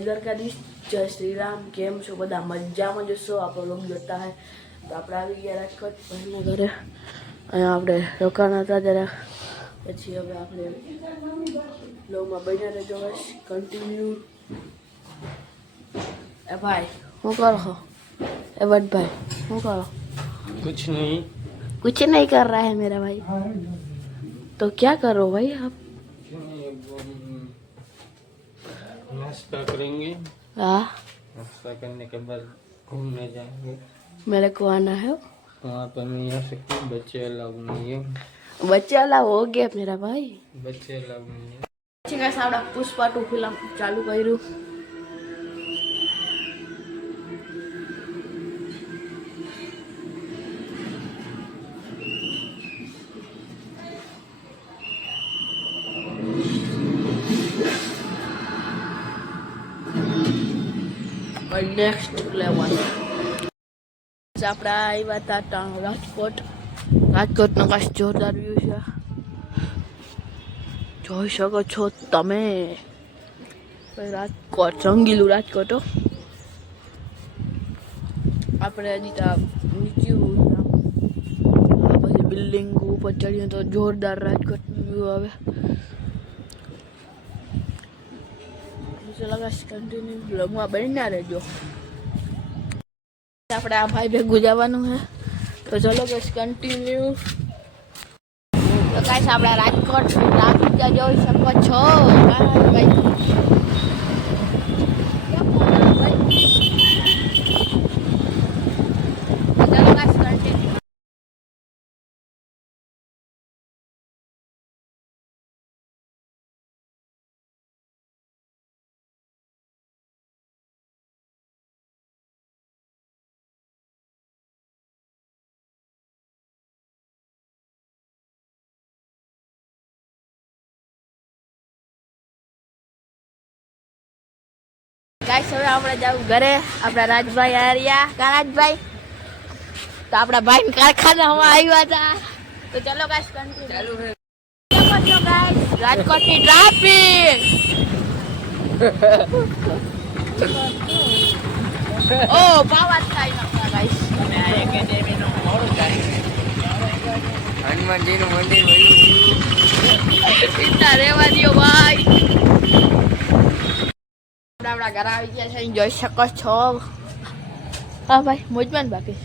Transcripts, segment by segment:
દ્વારકાધીશ જય શ્રી રામ। કેમ છો બધા? મજામાં જશો? આપણો લોક જોતા હે તો આપણે આવી ગયા રાજકોટ ભાઈના ઘરે। અહીંયા આપણે રોકાણા હતા જરા, પછી હવે આપણે લોગમાં બન્યા રહેજો, બસ કન્ટિન્યુ। ए भाई શું કરો हो? ए बट भाई શું કરો? कुछ नहीं कर रहा है मेरा भाई। तो क्या करो भाई आप? नाश्ता करेंगे। हाँ, नाश्ता करने के बाद घूमने जाएंगे। मेरे को आना है। वहाँ पर नहीं आ सकते, बच्चे अलाउ नहीं है। बच्चे अलाउ हो गया मेरा भाई। बच्चे अलाउ नहीं है। પછી ગાઈસ આપણે પુષ્પા 2 ફિલ્મ ચાલુ કર્યું। નેક્સ્ટ લેવલ આપણે આવ્યા હતા રાજકોટ। રાજકોટનો કાંઈ જોરદાર વ્યૂ છે, જોઈ શકો છો તમે। રાજકોટ રંગીલું રાજકોટ હો। આપણે હજી ત્યાં નીચું પછી બિલ્ડિંગ ઉપર ચડીએ તો જોરદાર રાજકોટનું વ્યૂ આવે। લગાશ કન્ટિન્યુ બ્લોગમાં બન્યા રહેજો। આપણે આ ભાઈ ભેગું જવાનું છે તો ચલો ગાઈસ કન્ટિન્યુ। તો ગાઈસ આપણે રાજકોટ ટ્રાફિક જોઈ શકો છો ભાઈ। गाइस હવે આપણે જાવું ઘરે। આપણા રાજભાઈ આર્યા કા રાજભાઈ તો આપણા ભાઈ કારખાનામાં આવ્યા હતા તો ચલો ગાઈસ કન્ટિન્યુ ચાલુ છે। ચલો ગાઈસ રાજકોટની ટ્રાફિક ઓ પાવર થાય ના ગાઈસ અને આ એકેડેમીનો મોડ થાય હનુમાનજીનું મંદિર વયું ચિંતા રહેવા દો ભાઈ। આપણા ઘરે આવી ગયા છે, જોઈ શકો છો। હા ભાઈ મોજમાં બાકી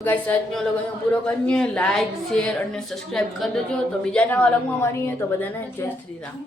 ગાઈસ આજનો લોગ અહીંયા પૂરો કરીએ। લાઈક શેર અને સબસ્ક્રાઇબ કરી દેજો। તો બીજા નવા લોગમાં મળીએ, તો બધાને જય શ્રી રામ।